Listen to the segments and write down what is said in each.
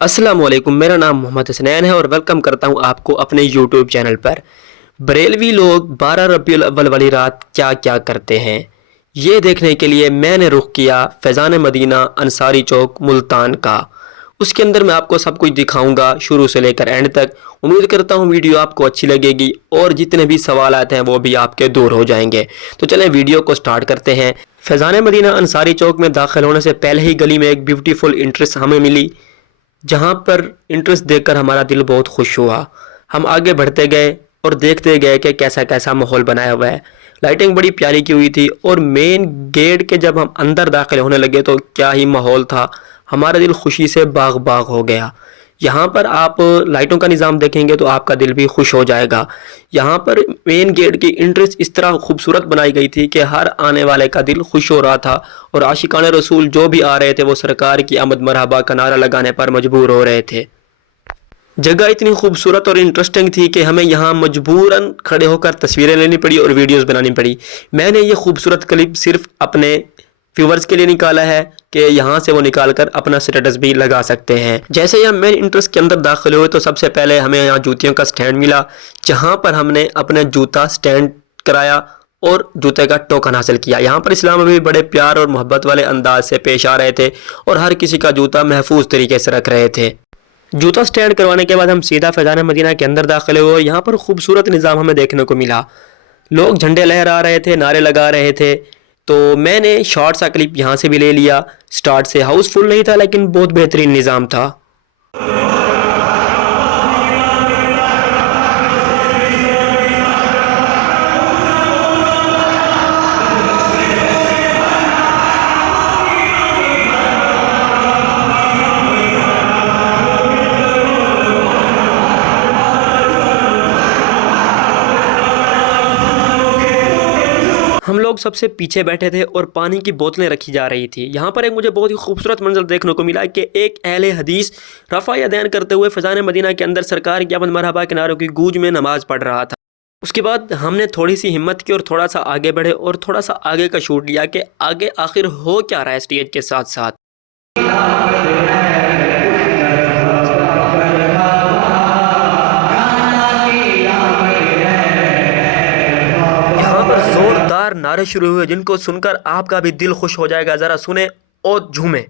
अस्सलाम वालेकुम। मेरा नाम मोहम्मद हसनैन है और वेलकम करता हूं आपको अपने यूट्यूब चैनल पर। बरेलवी लोग 12 रबीउल अव्वल वाली रात क्या क्या करते हैं, ये देखने के लिए मैंने रुख किया फैज़ान मदीना अंसारी चौक मुल्तान का। उसके अंदर मैं आपको सब कुछ दिखाऊंगा शुरू से लेकर एंड तक। उम्मीद करता हूँ वीडियो आपको अच्छी लगेगी और जितने भी सवालात हैं वो भी आपके दूर हो जाएंगे। तो चलें वीडियो को स्टार्ट करते हैं। फैज़ान मदीना अंसारी चौक में दाखिल होने से पहले ही गली में एक ब्यूटीफुल इंट्रेस हमें मिली, जहाँ पर इंटरेस्ट देखकर हमारा दिल बहुत खुश हुआ। हम आगे बढ़ते गए और देखते गए कि कैसा कैसा माहौल बनाया हुआ है। लाइटिंग बड़ी प्यारी की हुई थी और मेन गेट के जब हम अंदर दाखिल होने लगे तो क्या ही माहौल था, हमारा दिल खुशी से बाग बाग हो गया। यहाँ पर आप लाइटों का निज़ाम देखेंगे तो आपका दिल भी खुश हो जाएगा। यहाँ पर मेन गेट की एंट्रेंस इस तरह खूबसूरत बनाई गई थी कि हर आने वाले का दिल खुश हो रहा था और आशिकाने रसूल जो भी आ रहे थे वो सरकार की आमद मरहबा का नारा लगाने पर मजबूर हो रहे थे। जगह इतनी खूबसूरत और इंटरेस्टिंग थी कि हमें यहाँ मजबूरन खड़े होकर तस्वीरें लेनी पड़ी और वीडियोस बनानी पड़ी। मैंने ये खूबसूरत क्लिप सिर्फ अपने व्यूवर्स के लिए निकाला है कि यहाँ से वो निकाल कर अपना स्टेटस भी लगा सकते हैं। जैसे ही हम मेन इंटरेस्ट के अंदर दाखिल हुए तो सबसे पहले हमें यहाँ जूतियों का स्टैंड मिला, जहाँ पर हमने अपना जूता स्टैंड कराया और जूते का टोकन हासिल किया। यहाँ पर इस्लाम भी बड़े प्यार और मोहब्बत वाले अंदाज से पेश आ रहे थे और हर किसी का जूता महफूज तरीके से रख रहे थे। जूता स्टैंड करवाने के बाद हम सीधा फैज़ान मदीना के अंदर दाखिल हुए। यहाँ पर खूबसूरत निज़ाम हमें देखने को मिला, लोग झंडे लहरा रहे थे, नारे लगा रहे थे। तो मैंने शॉर्ट सा क्लिप यहाँ से भी ले लिया। स्टार्ट से हाउसफुल नहीं था लेकिन बहुत बेहतरीन निज़ाम था। हम लोग सबसे पीछे बैठे थे और पानी की बोतलें रखी जा रही थी। यहाँ पर एक मुझे बहुत ही खूबसूरत मंजर देखने को मिला कि एक अहले हदीस रफ़ा यदैन करते हुए फैज़ान मदीना के अंदर सरकार की आमद मरहबा के नारों की गूंज में नमाज पढ़ रहा था। उसके बाद हमने थोड़ी सी हिम्मत की और थोड़ा सा आगे बढ़े और थोड़ा सा आगे का शूट लिया कि आगे आखिर हो क्या रहा है स्टेज के साथ साथ। जोरदार नारे शुरू हुए जिनको सुनकर आपका भी दिल खुश हो जाएगा। जरा सुने और झूमे।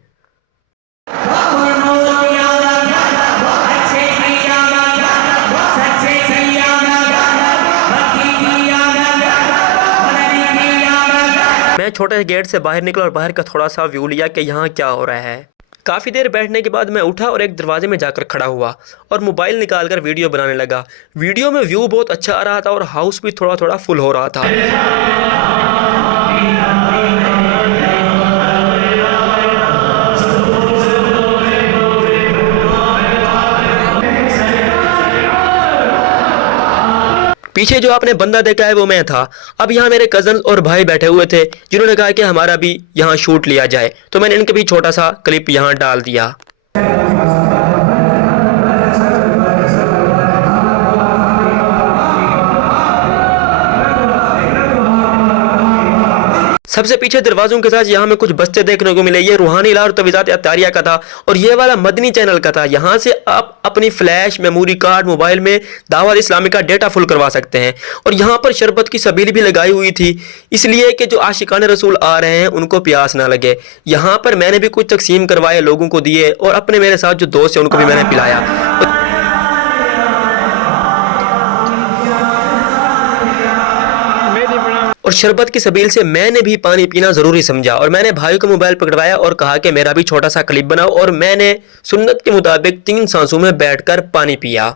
मैं छोटे गेट से बाहर निकला और बाहर का थोड़ा सा व्यू लिया कि यहाँ क्या हो रहा है। काफ़ी देर बैठने के बाद मैं उठा और एक दरवाजे में जाकर खड़ा हुआ और मोबाइल निकालकर वीडियो बनाने लगा। वीडियो में व्यू बहुत अच्छा आ रहा था और हाउस भी थोड़ा थोड़ा फुल हो रहा था। पीछे जो आपने बंदा देखा है वो मैं था। अब यहाँ मेरे कज़न और भाई बैठे हुए थे जिन्होंने कहा कि हमारा भी यहाँ शूट लिया जाए, तो मैंने इनके भी छोटा सा क्लिप यहाँ डाल दिया। सबसे पीछे दरवाज़ों के साथ यहाँ में कुछ बस्ते देखने को मिले। ये रूहानी इलाज और तवीज़ात अत्तारिया का था और ये वाला मदनी चैनल का था। यहाँ से आप अपनी फ्लैश मेमोरी कार्ड मोबाइल में दावत इस्लामी का डेटा फुल करवा सकते हैं। और यहाँ पर शरबत की सबील भी लगाई हुई थी, इसलिए कि जो आशिकाने रसूल आ रहे हैं उनको प्यास ना लगे। यहाँ पर मैंने भी कुछ तकसीम करवाए, लोगों को दिए और अपने मेरे साथ जो दोस्त हैं उनको भी मैंने पिलाया। और शरबत की सबील से मैंने भी पानी पीना ज़रूरी समझा और मैंने भाई को मोबाइल पकड़वाया और कहा कि मेरा भी छोटा सा क्लिप बनाओ। और मैंने सुन्नत के मुताबिक 3 सांसों में बैठकर पानी पिया।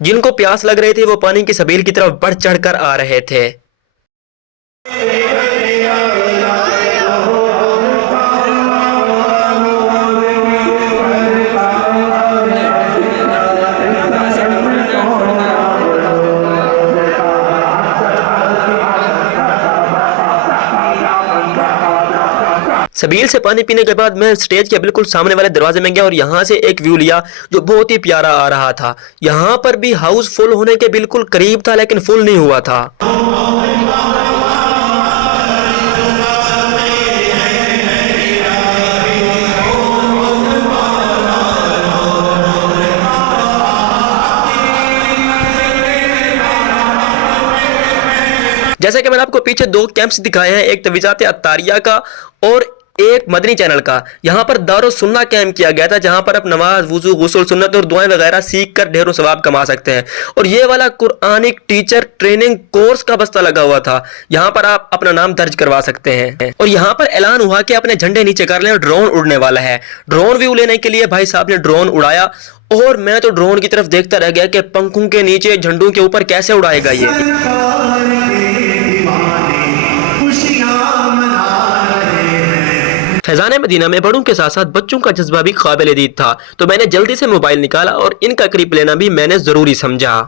जिनको प्यास लग रही थी वो पानी की सबील की तरफ बढ़ चढ़कर आ रहे थे। सबील से पानी पीने के बाद मैं स्टेज के बिल्कुल सामने वाले दरवाजे में गया और यहाँ से एक व्यू लिया जो बहुत ही प्यारा आ रहा था। यहाँ पर भी हाउस फुल होने के बिल्कुल करीब था लेकिन फुल नहीं हुआ था। जैसे कि मैंने आपको पीछे दो कैंप्स दिखाए हैं, एक तवीज़ात अत्तारिया का और एक मदनी चैनल का। यहाँ पर दारुस सुन्ना कैंप किया गया था, जहाँ पर आप नमाज, वुजू, गुस्ल, सुन्नत और दुआएं वगैरह सीख कर ढेरों सवाब कमा सकते हैं। और ये वाला कुरानिक टीचर ट्रेनिंग कोर्स का बस्ता लगा हुआ था, यहाँ पर आप अपना नाम दर्ज करवा सकते हैं। और यहाँ पर ऐलान हुआ कि अपने झंडे नीचे कर लें, ड्रोन उड़ने वाला है। ड्रोन व्यू लेने के लिए भाई साहब ने ड्रोन उड़ाया और मैं तो ड्रोन की तरफ देखता रह गया कि पंखों के नीचे झंडों के ऊपर कैसे उड़ाएगा ये। फैज़ान मदीना में बड़ों के साथ साथ बच्चों का जज्बा भी काबिल दीद था, तो मैंने जल्दी से मोबाइल निकाला और इनका क्लिप लेना भी मैंने ज़रूरी समझा।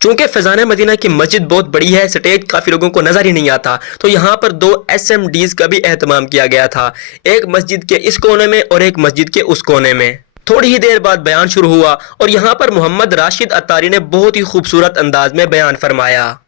चूंकि फैज़ान मदीना की मस्जिद बहुत बड़ी है, स्टेज काफ़ी लोगों को नज़र ही नहीं आता, तो यहाँ पर 2 SMDs का भी एहतमाम किया गया था, एक मस्जिद के इस कोने में और एक मस्जिद के उस कोने में। थोड़ी ही देर बाद बयान शुरू हुआ और यहाँ पर मोहम्मद राशिद अत्तारी ने बहुत ही खूबसूरत अंदाज में बयान फरमाया।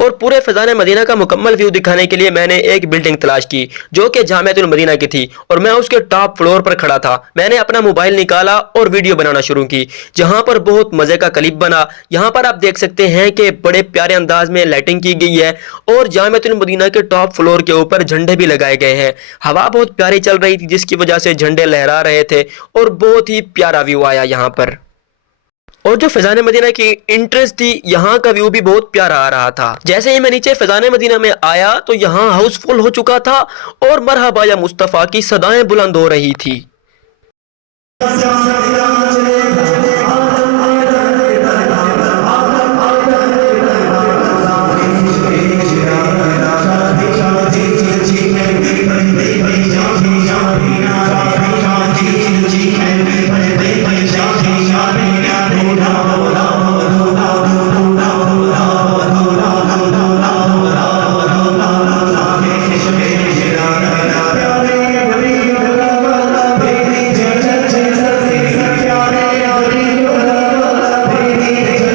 और पूरे फैज़ान मदीना का मुकम्मल व्यू दिखाने के लिए मैंने एक बिल्डिंग तलाश की जो कि जामिअतुल मदीना की थी और मैं उसके टॉप फ्लोर पर खड़ा था। मैंने अपना मोबाइल निकाला और वीडियो बनाना शुरू की, जहां पर बहुत मज़े का क्लिप बना। यहां पर आप देख सकते हैं कि बड़े प्यारे अंदाज में लाइटिंग की गई है और जामिअतुल मदीना के टॉप फ्लोर के ऊपर झंडे भी लगाए गए हैं। हवा बहुत प्यारी चल रही थी जिसकी वजह से झंडे लहरा रहे थे और बहुत ही प्यारा व्यू आया यहाँ पर। और जो फैज़ान मदीना की इंटरेस्ट थी, यहाँ का व्यू भी बहुत प्यारा आ रहा था। जैसे ही मैं नीचे फैज़ान मदीना में आया तो यहाँ हाउसफुल हो चुका था और मरहबा या मुस्तफ़ा की सदाएं बुलंद हो रही थी।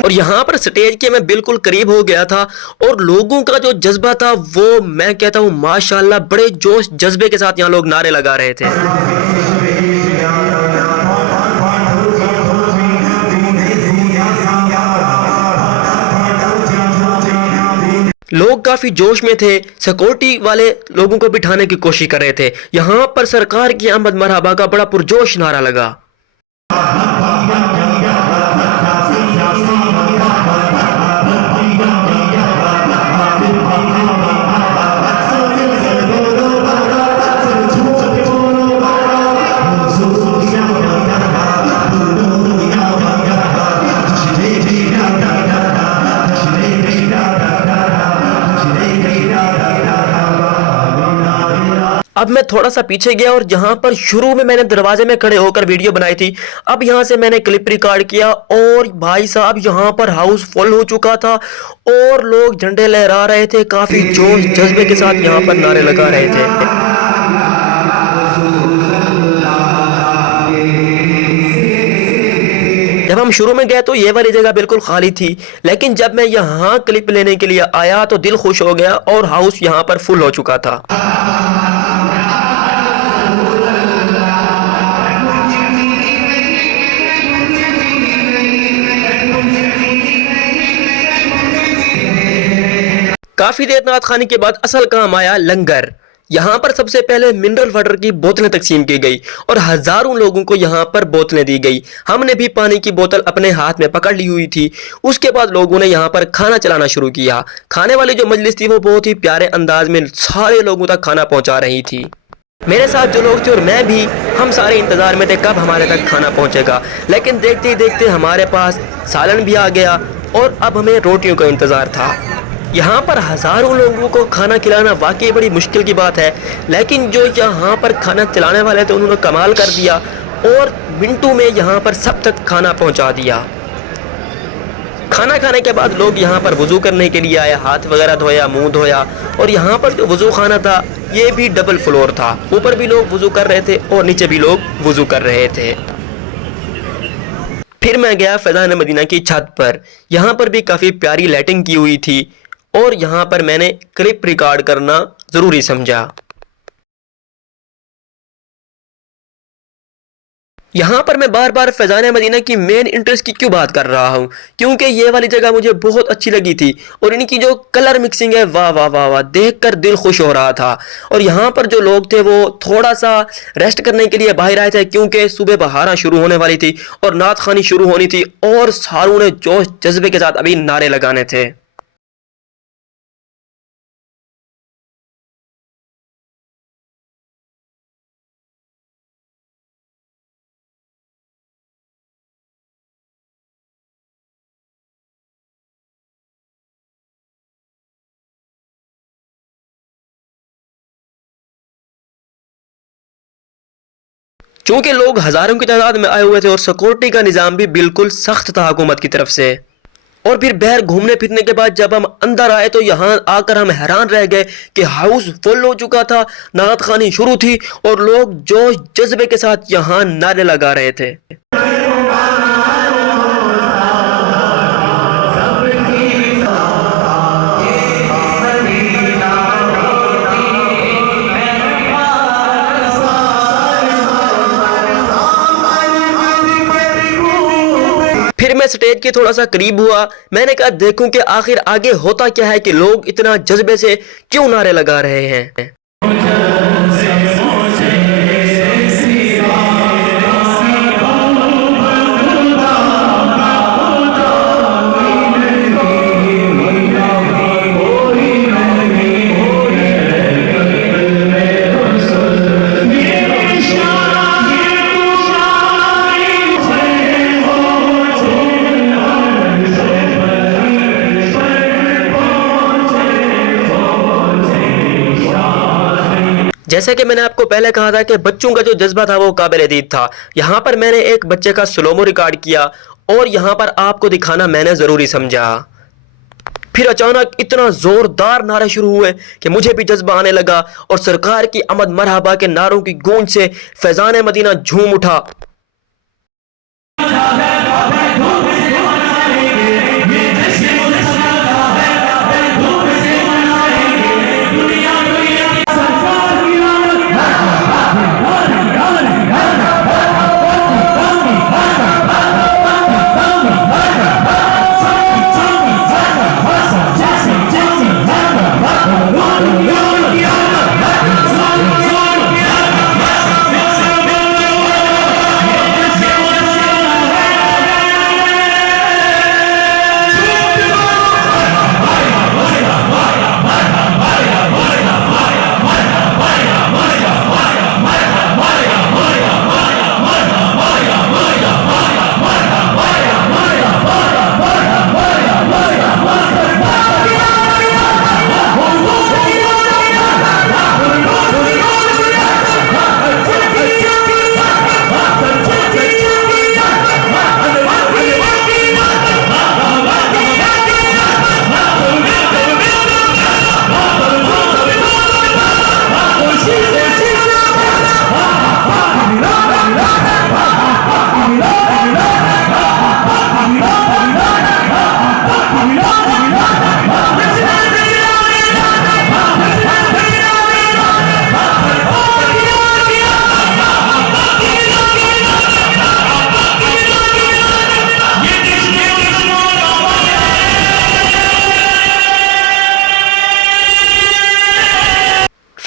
और यहाँ पर स्टेज के मैं बिल्कुल करीब हो गया था और लोगों का जो जज्बा था वो मैं कहता हूँ माशाल्लाह बड़े जोश जज्बे के साथ यहाँ लोग नारे लगा रहे थे। लोग काफी जोश में थे, सिक्योरिटी वाले लोगों को बिठाने की कोशिश कर रहे थे। यहाँ पर सरकार की आमद मरहबा का बड़ा पुरजोश नारा लगा। अब मैं थोड़ा सा पीछे गया और जहां पर शुरू में मैंने दरवाजे में खड़े होकर वीडियो बनाई थी, अब यहां से मैंने क्लिप रिकॉर्ड किया और भाई साहब यहां पर हाउस फुल हो चुका था और लोग झंडे लहरा रहे थे, काफी जोश जज्बे के साथ यहां पर नारे लगा रहे थे। जब हम शुरू में गए तो ये वाली जगह बिल्कुल खाली थी, लेकिन जब मैं यहाँ क्लिप लेने के लिए आया तो दिल खुश हो गया और हाउस यहाँ पर फुल हो चुका था। काफी देर नात खाने के बाद असल काम आया लंगर। यहाँ पर सबसे पहले मिनरल वाटर की बोतलें तकसीम की गई और हजारों लोगों को यहाँ पर बोतलें दी गई। हमने भी पानी की बोतल अपने हाथ में पकड़ ली हुई थी। उसके बाद लोगों ने यहाँ पर खाना चलाना शुरू किया। खाने वाली जो मजलिस थी वो बहुत ही प्यारे अंदाज में सारे लोगों तक खाना पहुँचा रही थी। मेरे साथ जो लोग थे और मैं भी, हम सारे इंतज़ार में थे कब हमारे तक खाना पहुंचेगा। लेकिन देखते ही देखते हमारे पास सालन भी आ गया और अब हमें रोटियों का इंतज़ार था। यहाँ पर हज़ारों लोगों को खाना खिलाना वाकई बड़ी मुश्किल की बात है, लेकिन जो यहाँ पर खाना खिलाने वाले थे उन्होंने कमाल कर दिया और मिनटों में यहाँ पर सब तक खाना पहुँचा दिया। खाना खाने के बाद लोग यहाँ पर वज़ू करने के लिए आए, हाथ वगैरह धोया, मुंह धोया। और यहाँ पर जो वज़ू खाना था ये भी डबल फ्लोर था, ऊपर भी लोग वज़ू कर रहे थे और नीचे भी लोग वज़ू कर रहे थे। फिर मैं गया फैज़ान मदीना की छत पर, यहाँ पर भी काफ़ी प्यारी लाइटिंग की हुई थी और यहाँ पर मैंने क्लिप रिकॉर्ड करना ज़रूरी समझा। यहाँ पर मैं बार बार फैज़ान मदीना की मेन इंटरेस्ट की क्यों बात कर रहा हूँ, क्योंकि ये वाली जगह मुझे बहुत अच्छी लगी थी और इनकी जो कलर मिक्सिंग है, वाह वाह वाह वाह, देख कर दिल खुश हो रहा था। और यहाँ पर जो लोग थे वो थोड़ा सा रेस्ट करने के लिए बाहर आए थे, क्योंकि सुबह बहारा शुरू होने वाली थी और नात खानी शुरू होनी थी और सारों ने जोश जज्बे के साथ अभी नारे लगाने थे। चूंकि लोग हजारों की तादाद में आए हुए थे और सिक्योरिटी का निज़ाम भी बिल्कुल सख्त था हुकूमत की तरफ से। और फिर बाहर घूमने फिरने के बाद जब हम अंदर आए तो यहाँ आकर हम हैरान रह गए कि हाउस फुल हो चुका था, नात खानी शुरू थी और लोग जोश जज्बे के साथ यहाँ नारे लगा रहे थे। फिर मैं स्टेज के थोड़ा सा करीब हुआ, मैंने कहा देखूं कि आखिर आगे होता क्या है कि लोग इतना जज्बे से क्यों नारे लगा रहे हैं। जैसे कि मैंने आपको पहले कहा था कि बच्चों का जो जज्बा था वो काबिल दीद था। यहाँ पर मैंने एक बच्चे का स्लोमो रिकॉर्ड किया और यहाँ पर आपको दिखाना मैंने ज़रूरी समझा। फिर अचानक इतना ज़ोरदार नारे शुरू हुए कि मुझे भी जज्बा आने लगा और सरकार की आमद मरहबा के नारों की गूंज से फैज़ान मदीना झूम उठा।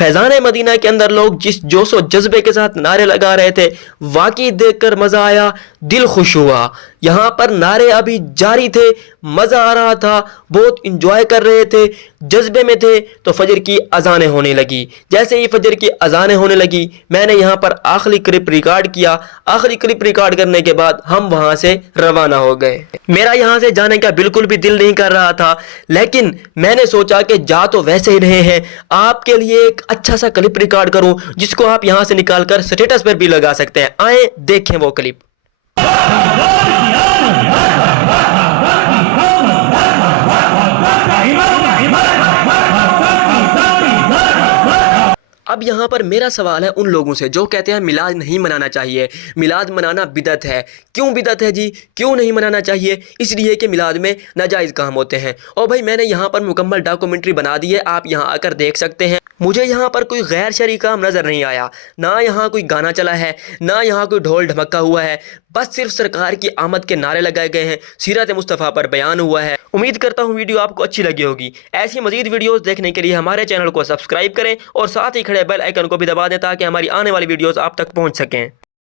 फैज़ान मदीना के अंदर लोग जिस जोश व जज्बे के साथ नारे लगा रहे थे, वाकई देखकर मज़ा आया, दिल खुश हुआ। यहाँ पर नारे अभी जारी थे, मज़ा आ रहा था, बहुत इंजॉय कर रहे थे, जज्बे में थे। तो फजर की अजानें होने लगी। जैसे ही फजर की अजानें होने लगी, मैंने यहाँ पर आखिरी क्लिप रिकॉर्ड किया। आखिरी क्लिप रिकॉर्ड करने के बाद हम वहाँ से रवाना हो गए। मेरा यहाँ से जाने का बिल्कुल भी दिल नहीं कर रहा था, लेकिन मैंने सोचा कि जा तो वैसे ही रहे हैं, आपके लिए एक अच्छा सा क्लिप रिकॉर्ड करूं जिसको आप यहाँ से निकाल कर स्टेटस पर भी लगा सकते हैं। आए देखें वो क्लिप। अब यहाँ पर मेरा सवाल है उन लोगों से जो कहते हैं मिलाद नहीं मनाना चाहिए, मिलाद मनाना बिदअत है। क्यों बिदअत है जी? क्यों नहीं मनाना चाहिए? इसलिए कि मिलाद में नाजायज़ काम होते हैं। और भाई मैंने यहाँ पर मुकम्मल डॉक्यूमेंट्री बना दी है, आप यहाँ आकर देख सकते हैं। मुझे यहाँ पर कोई गैर शरई काम नज़र नहीं आया, ना यहाँ कोई गाना चला है, ना यहाँ कोई ढोल ढमक्का हुआ है। बस सिर्फ सरकार की आमद के नारे लगाए गए हैं, सीरत मुस्तफ़ा पर बयान हुआ है। उम्मीद करता हूँ वीडियो आपको अच्छी लगी होगी। ऐसी मज़ीद वीडियोस देखने के लिए हमारे चैनल को सब्सक्राइब करें और साथ ही खड़े बेल आइकन को भी दबा दें ताकि हमारी आने वाली वीडियोस आप तक पहुँच सकें।